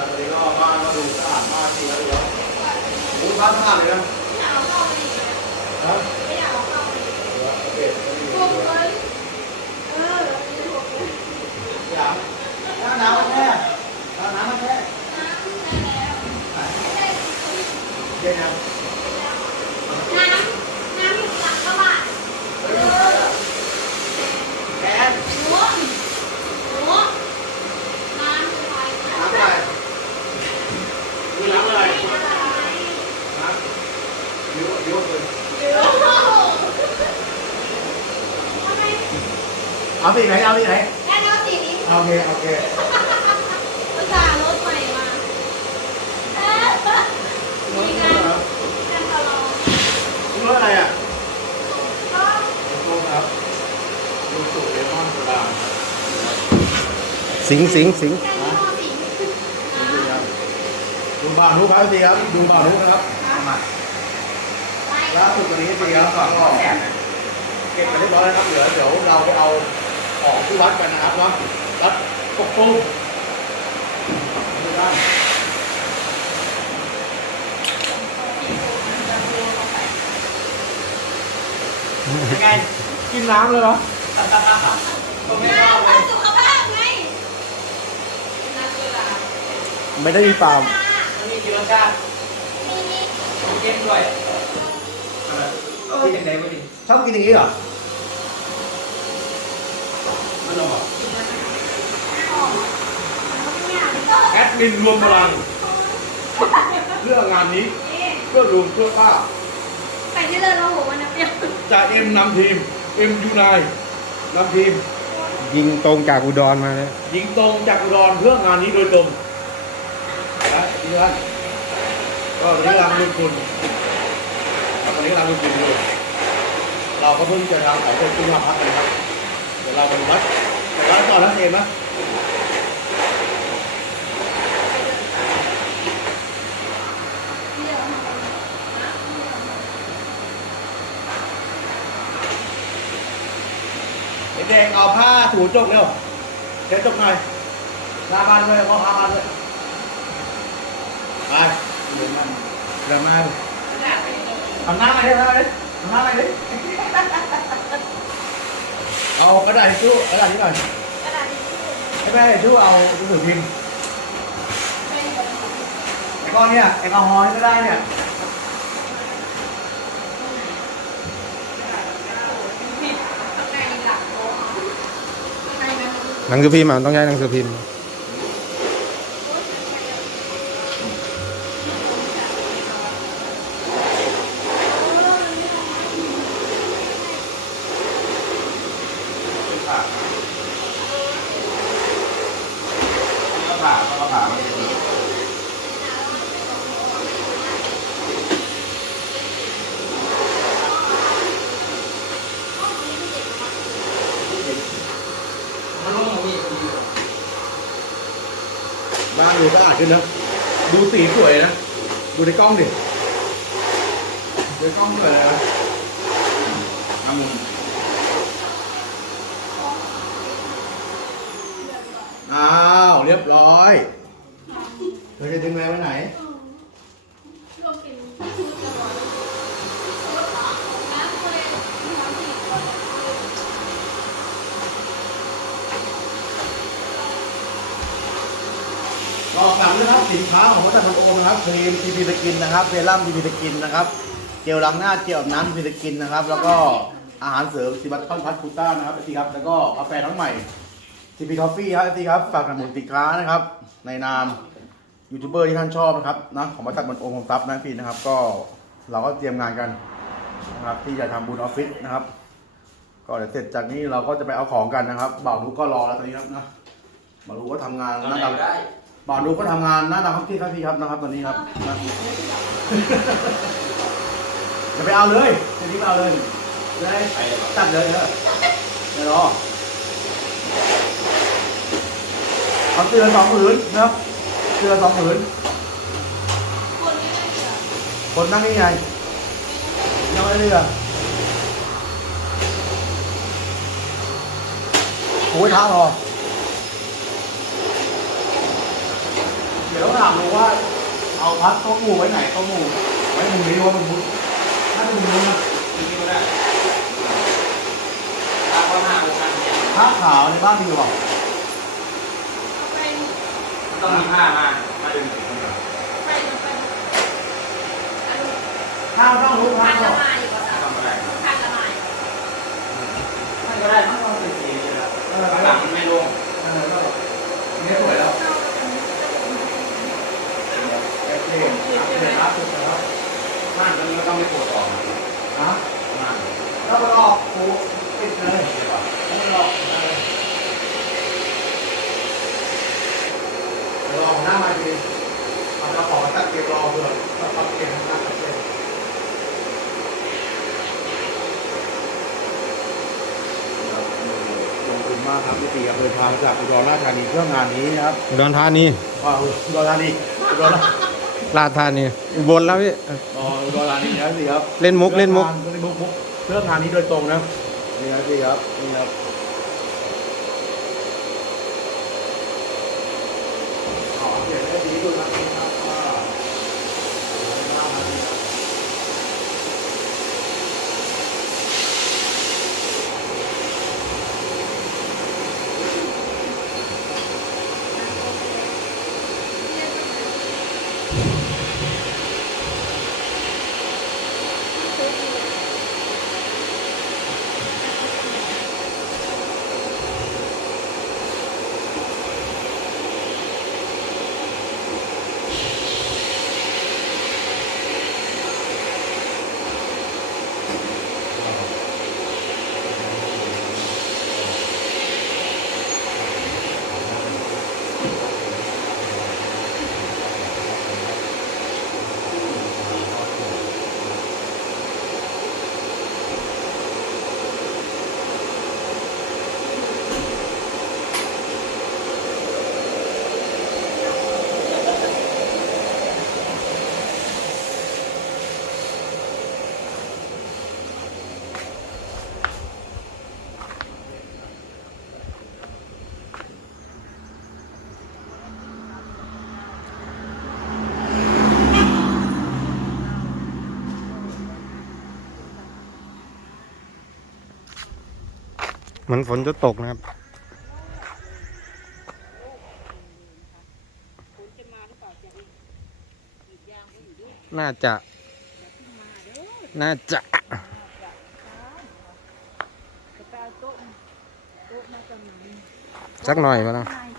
แล้วตอนนี้ก็บ้านก็ดูสะอาดมากทีแล้วเดี๋ยวโอ้บ้านสะอาดเลยนะไม่อยากเอาเข้าไปอีกเลยนะ ไม่อยากเอาเข้าไปอีก เดี๋ยวโอเคก็ดี ถูก เดี๋ยว เลยเออไม่ถูกเลย อย่างน้ำน้ำมาแช่น้ำน้ำมาแช่ น้ำได้แล้วไม่ได้ เย็นนะ น้ำน้ำอยู่หลังกระบะเออ แกน หัวหัวน้ำจะไป น้ำอะไรคือน้ำอะไร ไม่อะไร น้ำยิ้วยิ้วเลย เดี๋ยวทำไม เอาสีไหนเอาสีไหนแค่เอาสีนี้โอเคโอเคภาษารถใหม่มาเออมีงานการตลอดรถอะไรอะก็โทษครับลูกสุเลมอนโซดาสิงสิงสิงแค่นี้พอสีนะดูบ่าวนุครับสิครับดูบ่าวนุนะครับมาไล่ล่าสุดวันนี้สิครับก็เก็บไปเรียบร้อยแล้วครับเหลือเดี๋ยวเราไปเอา ของที่วัดกันนะครับว่าวัดปกปุ้งดูด้านยังไงกินน้ำเลยเหรอตรงนี้น้ำก็เพื่อสุขภาพไงน้ำเกลือไม่ได้มีเปล่ามันมีกี่รสชาติมีนี่มีเค็มด้วยเออเป็นไงวะดิชอบกินอย่างนี้เหรอ มันออกหอมมันก็ไม่ยากแอดมินรวมพลังเพื่องานนี้นี่เพื่อลุงเพื่อป้าไปที่เลยเราหัวมันนะเปรี้ยวจ่าเอ็มนำทีมเอ็มยูไนนำทีม ยิงตรงจากอุดรมาเลยยิงตรงจากอุดรเพื่องานนี้โดยตรงนะที่ท่านก็ตอนนี้กำลังลงทุนตอนนี้กำลังลงทุนอยู่เราก็เพิ่งจะทำของคนคุณภาพกันครับ เดี๋ยวเราไปวัดไปวัดก่อนนะเอ็มนะเด็กเอาผ้าถูจกเร็วเช็ดจกหน่อยหน้าบานด้วยเอาผ้าบานด้วยไปเดี๋ยวมาเดี๋ยวมาทำหน้าไปดิทำหน้าไปดิทำหน้าไปดิ เอากระดาษทิชชู่กระดาษนี้หน่อยกระดาษทิชชู่ให้แม่ทิชชู่เอาหนังสือพิมพ์เป็นไอ้ก้อนเนี่ยแอลกอฮอล์นี่ก็ได้เนี่ยข้างในหลักโต๊ะข้างในมัน หนังสือพิมพ์อะต้องใช้หนังสือพิมพ์ ก็ผ่าก็ผ่า มันลงมามีดี บ้ ดูสะอาดขึ้นนะดูสีสวยนะ ดูในกล้องดิดูในกล้องสวยเลยนะอามุมอ้าว เรียบร้อยเธอจะดึงอะไรไว้ไหน รวมเป็นชุดละร้อยชุดเหรอน้ำทะเลน้ำสีคน ก็ฝากด้วยนะครับสินค้าของวัฒนธรรมโอมนะครับครีมทีพีตะกินนะครับเซรั่มทีพีตะกินนะครับเจลล้างหน้าเจลอาบน้ำทีพีตะกินนะครับ แล้วก็อาหารเสริมซิบัตคอนพัทคูต้านะครับพี่ครับแล้วก็กาแฟน้งใหม่ทีพีทอฟฟี่ครับพี่ครับฝากกันหมุนสินค้านะครับ ในนามยูทูบเบอร์ที่ท่านชอบนะครับนะของวัฒนธรรมโอมของซับนะพี่นะครับ ก็เราก็เตรียมงานกันนะครับที่จะทำบุญออฟฟิศนะครับ ก็เดี๋ยวเสร็จจากนี้เราก็จะไปเอาของกันนะครับบ่าวนุก็รอแล้วตอนนี้ครับนะบ่าวนุก็ทำงานนหน้าไหนได้ บ่าวนุก็ทำงานหน้าตาครับพี่ครับพี่ครับนะครับตอนนี้ครับนะจะไปเอาเลยจะรีบเอาเลยจะได้ไปเลยตัดเลยเถอะเดี๋ยวรอเอาเตือนสองผืนนะครับเตือนสองผืนคนไม่ได้เหรอคนนั่งนี่ไงยังไม่เรือโอ้ยท้าพอ ดี๋ยวไงเอาพัดโต๊ะหมู่ไว้ไหนโต๊ะหมู่ไว้มุมนี้หรือว่ามุมนู้นถ้าเป็นมุมนู้นนะที่นี่ก็ได้ถ้าข้อหน้าโอกาสเนี่ยผ้าขาวในบ้านมีอยู่เปล่าเอาไปต้องมีผ้ามามาดึงถึงคนก่อนไปไปอันนี้ถ้าต้องรู้ผ้าพันก่ละอนไม้อยู่ก่อน ทำอะไร พันละไม้ ไม่ก็ได้ไม่ต้องเป็นสีเลยละ เออ ข้างหลังมันไม่ลง เออแล้วเนี่ยสวยแล้วโอเคครับเสร็จครับเสร็จแล้ว ม่าน ต้องไม่ปวดออกนะฮะม่านแล้วมันออกโอ้ปิดเลยแล้วมันออกเลยเดี๋ยวรอหน้ามาดีเอาจะขอตัดเก็บรอเผื่อตัดเก็บหน้าตัดเก็บมากครับพี่ตีอำเคยพานจากอุดรธานีเพื่องานนี้นะครับอุดรธานีว่าอุดรธานีอุดรธานี ราชธานีอุบลแล้วพี่ อ๋ออุดรธานีนะครับพี่ครับเล่นมุกเล่นมุก เล่นมุกมุกเรื่องงานนี้โดยตรงนะนี่ครับพี่ครับนี่ครับ you เหมือนฝนจะตกนะครับ น่าจะ น่าจะสักหน่อยมาแล้ว